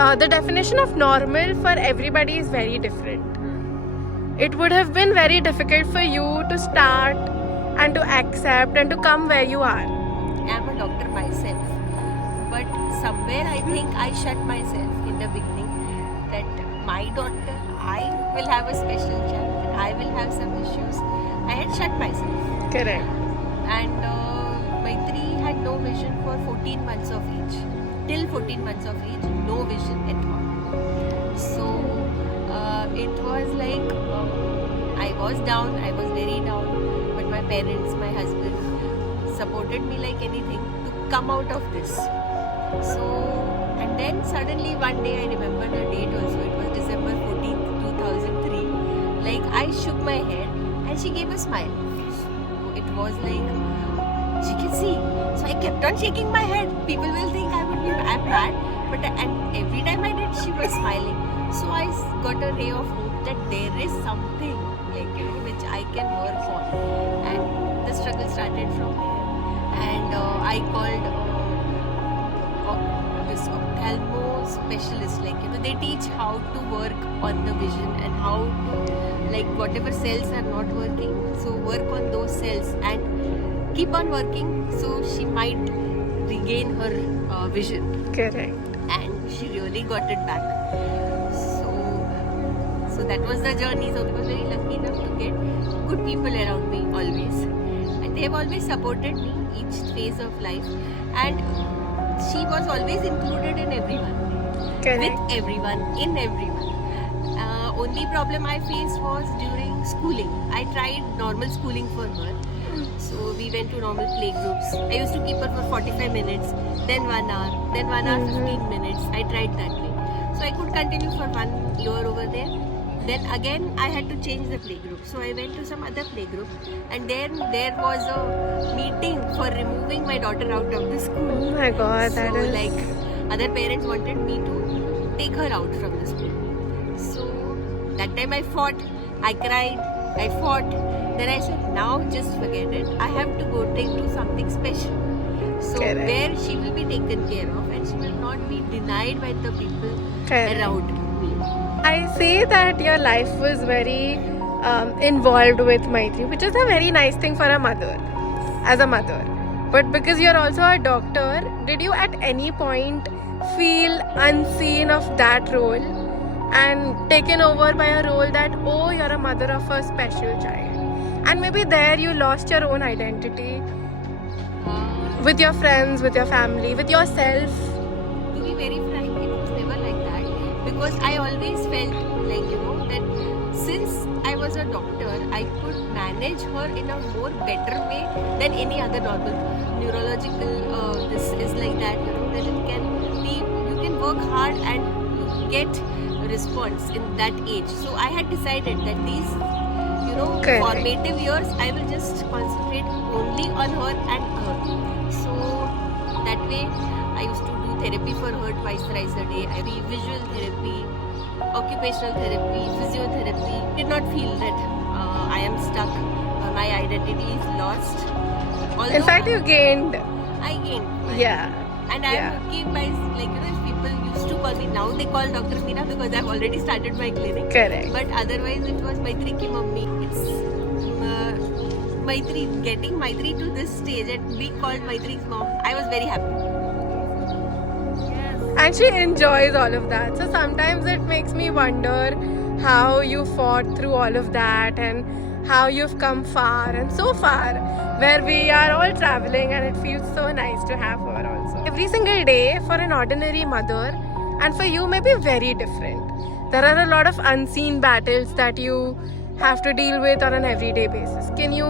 the definition of normal for everybody is very different. It would have been very difficult for you to start and to accept and to come where you are. I'm a doctor myself, but somewhere I think I shut myself in the beginning that my daughter, I will have a special child and I will have some issues. I had shut myself. Correct. And Maitri had no vision for 14 months of age. Till 14 months of age, no vision at all. So it was like I was down, I was very down, but my parents, my husband supported me like anything to come out of this. So, and then suddenly one day I remember the date also, it was December 14th, 2003. Like I shook my head and she gave a smile. So it was like, she can see. So I kept on shaking my head. People will think I'm mad, but and every time I did, she was smiling. So I got a ray of hope that there is something like which I can work on, and the struggle started from there. And I called this ophthalmo specialist. Like they teach how to work on the vision and how to like whatever cells are not working. So work on those cells and keep on working. So she might regain her vision. Correct. And she really got it back. So that was the journey. So I was very lucky enough to get good people around me always, and they have always supported me each phase of life. And she was always included in everyone, Correct. with everyone, in everyone. Only problem I faced was during schooling. I tried normal schooling for her. So we went to normal playgroups. I used to keep her for 45 minutes, then 1 hour, then 1 hour 15 minutes. I tried that way. So I could continue for 1 year over there. Then again I had to change the playgroup. So I went to some other playgroup, and then there was a meeting for removing my daughter out of the school. Oh my God, that So is like other parents wanted me to take her out from the school. So that time I fought, I cried, I fought. Then I said, now just forget it. I have to go do something special. So Correct. where she will be taken care of and she will not be denied by the people Correct. around me. I say that your life was very involved with Maitri, which is a very nice thing for a mother, as a mother. But because you're also a doctor, did you at any point feel unseen of that role and taken over by a role that, oh, you're a mother of a special child? And maybe there you lost your own identity with your friends, with your family, with yourself. To be very frank, it was never like that, because I always felt like that since I was a doctor, I could manage her in a more better way than any other normal neurological. This is like that, that it can be, you can work hard and get a response in that age. So I had decided that these Correct. formative years I will just concentrate only on her and her. So that way I used to do therapy for her twice, thrice a day. I do visual therapy, occupational therapy, physiotherapy. Did not feel that I am stuck. My identity is lost. Although In fact, you gained. I gained. Yeah. And I am okay by if people used to call me, now they call Dr. Meena because I've already started my clinic. Correct. But otherwise it was Maitri ki mummy. It's Maitri, getting Maitri to this stage and being called Maitri's mom. I was very happy. Yes. And she enjoys all of that. So sometimes it makes me wonder how you fought through all of that and how you've come far and so far, where we are all traveling, and it feels so nice to have her also. Every single day for an ordinary mother, and for you may be very different. There are a lot of unseen battles that you have to deal with on an everyday basis. Can you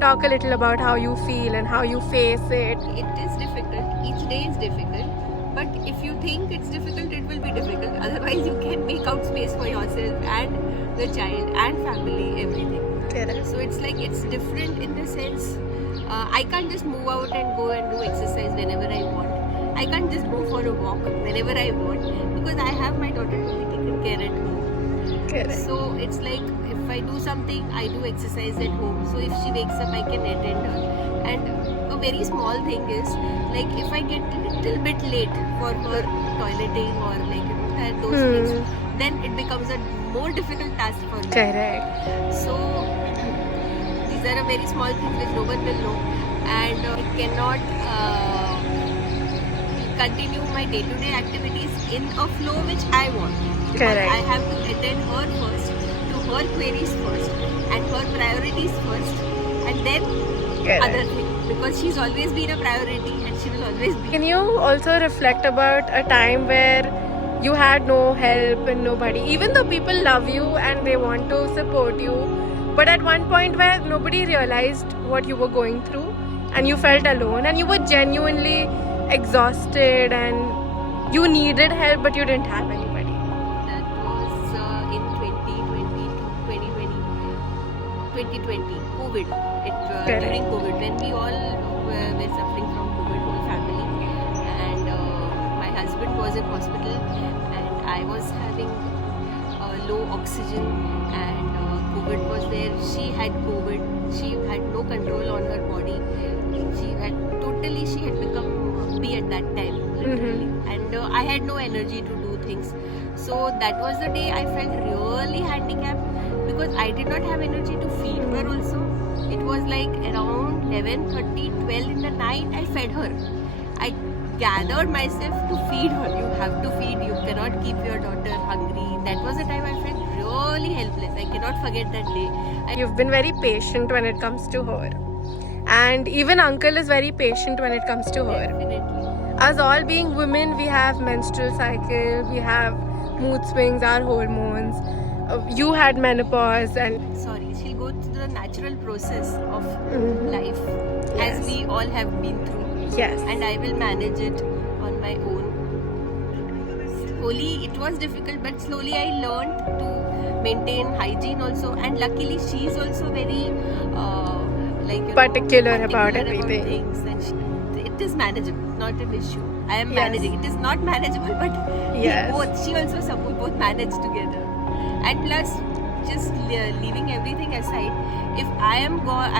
talk a little about how you feel and how you face it? It is difficult. Each day is difficult. But if you think it's difficult, it will be difficult. Otherwise, you can make out space for yourself and the child and family, everything. Correct. So it's like it's different in the sense I can't just move out and go and do exercise whenever I want. I can't just go for a walk whenever I want because I have my daughter to be taken care at home. Correct. So it's like if if I do something, I do exercise at home. So if she wakes up, I can attend her. And a very small thing is, like if I get a little bit late for her toileting or like those things, then it becomes a more difficult task for me. Correct. So these are a very small things which no one will know, and I cannot continue my day-to-day activities in a flow which I want. Because Correct. I have to attend her first, to her queries first, and her priorities first, and then Correct. other things. Because she's always been a priority, and she will always be. Can you also reflect about a time where you had no help and nobody, even though people love you and they want to support you, but at one point where nobody realized what you were going through and you felt alone and you were genuinely exhausted and you needed help but you didn't have anybody? That was in 2020, COVID. During COVID, when we all were suffering from COVID, whole family, and my husband was in hospital, and I was having low oxygen, and COVID was there. She had COVID. She had no control on her body. She had become B at that time, literally, and I had no energy to do things. So that was the day I felt really handicapped because I did not have energy to feed her also. It was like around 11:30, 12 in the night, I fed her. I gathered myself to feed her. You have to feed, you cannot keep your daughter hungry. That was the time I felt really helpless. I cannot forget that day. You've been very patient when it comes to her. And even uncle is very patient when it comes to her. Definitely. Us all being women, we have menstrual cycle, we have mood swings, our hormones. You had menopause and Sorry, she'll go through the natural process of life Yes. as we all have been through. yes. And I will manage it on my own. Slowly, it was difficult, but slowly I learned to maintain hygiene also. And luckily, she's also very Particular about everything. things, and it is manageable, not an issue. I am Yes. managing. It is not manageable, but Yes. she also we both manage together. And plus, just leaving everything aside, if I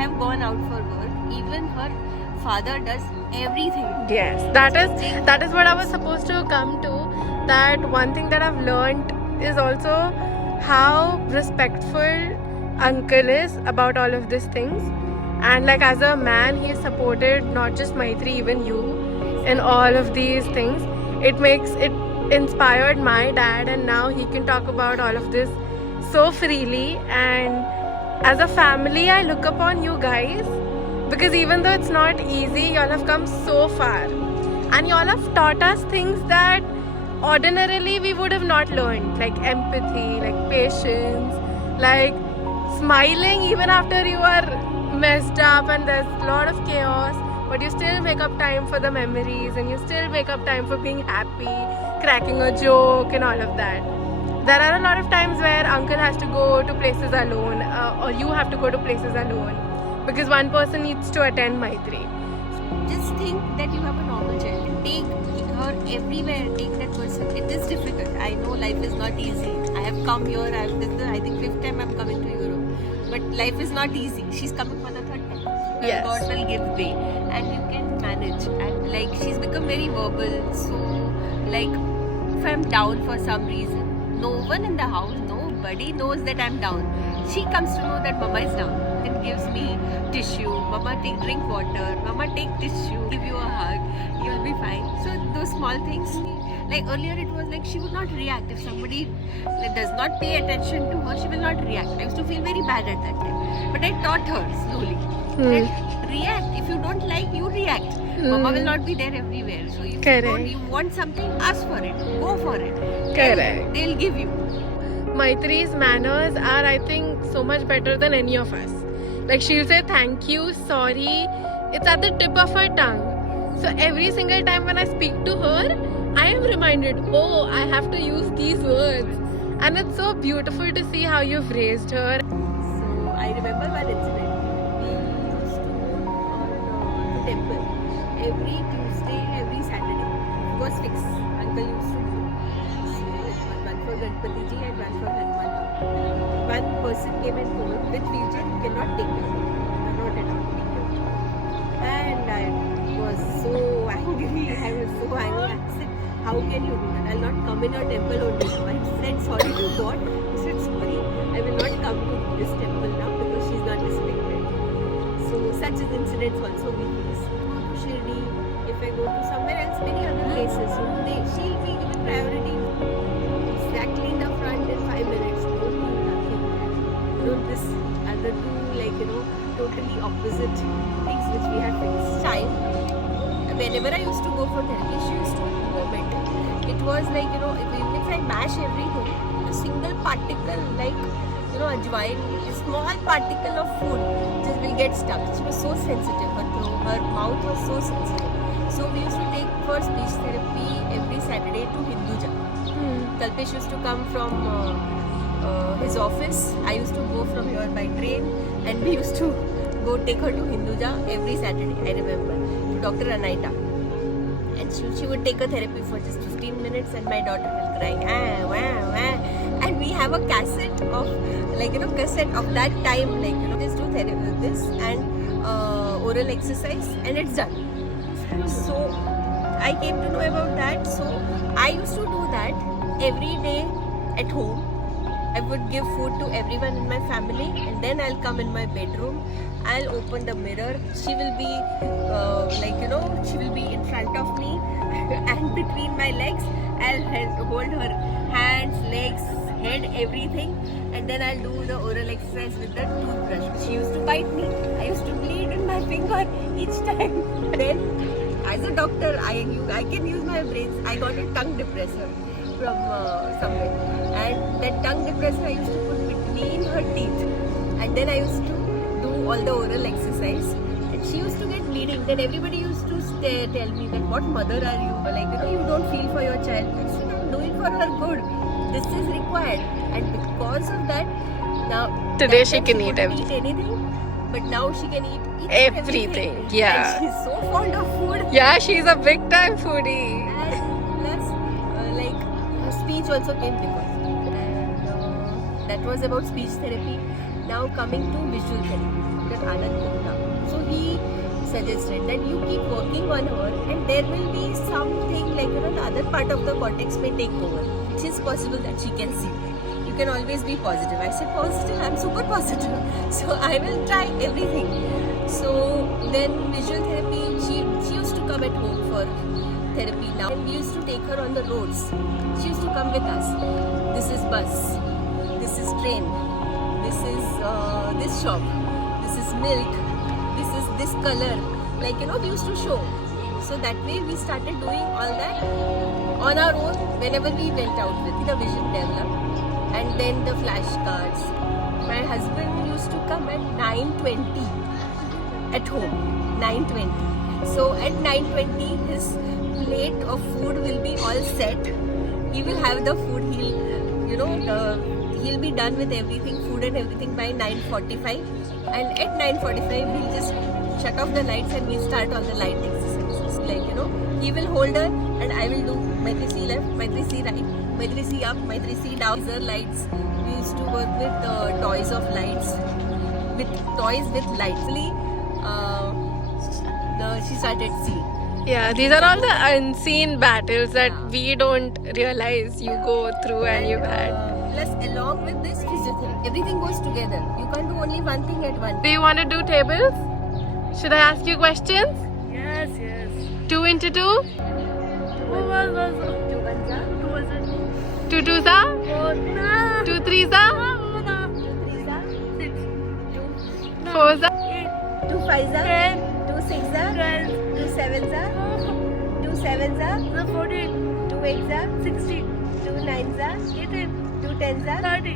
have gone out for work, even her father does everything. Yes, that is what I was supposed to come to. That one thing that I've learned is also how respectful uncle is about all of these things. And like as a man, he supported not just Maitri, even you, in all of these things. It inspired my dad, and now he can talk about all of this so freely. And as a family, I look upon you guys because even though it's not easy, y'all have come so far, and y'all have taught us things that ordinarily we would have not learned, like empathy, like patience, like smiling even after you are messed up and there's a lot of chaos, but you still make up time for the memories and you still make up time for being happy, cracking a joke and all of that. There are a lot of times where uncle has to go to places alone, or you have to go to places alone because one person needs to attend Maitri. Just think that you have a normal child. Take her everywhere. Take that person. It is difficult. I know life is not easy. I have come here. This is, I think, 5th time I'm coming to Europe. But life is not easy. She's coming for the 3rd time. Yes. God will give way, and you can manage. And like she's become very verbal. So like if I'm down for some reason, no one in the house, nobody knows that I'm down. She comes to know that Mama is down and gives me tissue. Mama, drink water. Mama, take tissue. Give you a hug. You'll be fine. So those small things. Like earlier, it was like she would not react. If somebody does not pay attention to her, she will not react. I used to feel very bad at that time. But I taught her slowly. That react. If you don't like, you react. Mama will not be there everywhere. So if Correct. you want something, ask for it. Go for it. Correct. They'll give you. Maitri's manners are, I think, so much better than any of us. Like she'll say thank you, sorry. It's at the tip of her tongue. So every single time when I speak to her, I am reminded, oh, I have to use these words. And it's so beautiful to see how you've raised her. So I remember one incident. We used to go on to temple every Tuesday, every Saturday. It was fixed. Uncle used to do. So one for Ganpati ji and one for Hanuman. one person came and told, with wheelchair you cannot take your food. You are not allowed to take your food. And I was so angry. I said, how can you do that? I'll not come in your temple only now. I said sorry to God. I said sorry. I will not come to this temple now because she's not respected. So such incidents also we face. Shirdi, if I go to somewhere else, many other places, she'll be given priority. Exactly in the front in 5 minutes. Don't do nothing. This other two, totally opposite things which we had faced. Time. Whenever I used to go for therapy, she used to vomit. It was like, even if I mash everything, a single particle, ajwain, a small particle of food just will get stuck. She was so sensitive. Her mouth was so sensitive. So we used to take for speech therapy every Saturday to Hinduja. Kalpesh used to come from his office. I used to go from here by train, and we used to go take her to Hinduja every Saturday, I remember, to Dr. Anaita. And she would take a therapy for just 15 minutes and my daughter will cry, and we have a cassette of, cassette of that time, just do therapy with this and oral exercise and it's done. So I came to know about that. So I used to do that every day at home. I would give food to everyone in my family and then I'll come in my bedroom. I'll open the mirror. She will be she will be in front of me and between my legs I'll hold her hands, legs, head, everything, and then I'll do the oral exercise with the toothbrush. She used to bite me. I used to bleed in my finger each time. Then as a doctor, I can use my brains. I got a tongue depressor from somewhere, and that tongue depressor I used to put between her teeth, and then I used to do all the oral exercise, and she used to get bleeding. Then everybody used to tell me that what mother are you? You don't feel for your child. I said, I'm doing for her good. This is required, and because of that, now today she can eat everything. Anything, but now she can eat everything. Yeah. And she's so fond of food. Yeah, she's a big time foodie. And plus, her speech also came because. And that was about speech therapy. Now coming to visual therapy, that Anand Gupta. So he suggested that you keep working on her, and there will be something the other part of the cortex may take over. It is possible that she can see. You can always be positive. I said positive, I'm super positive. So I will try everything. So then visual therapy, she used to come at home for therapy now. And we used to take her on the roads. She used to come with us. This is bus. This is train. This is this shop. This is milk. This is this color. We used to show. So that way we started doing all that on our own whenever we went out with the vision developed. And then the flashcards. My husband used to come at 9:20 at home. 9:20. So at 9:20 his plate of food will be all set. He will have the food. He'll be done with everything, food and everything by 9:45. And at 9:45 we'll just shut off the lights and we'll start all the light exercises. He will hold her and I will do Maitri C left, Maitri C right, Maitri C up, Maitri C down. Laser lights. We used to work with toys of lights, with toys with lights. She started seeing. Yeah, these are all the unseen battles that we don't realize you go through and you've had. Plus, along with this physiotherapy, everything goes together. You can't do only one thing at once. Do you want to do tables? Should I ask you questions? Yes. 2 into 2? 2 was 2 ones are 2 was 2 twos are? 4 2 threes are? 6 4s are? 2 5s are 10 2 6s are 12 2 7s are 2 7s are 14 2 8s are 16 2 9s are 18 2 10s are 30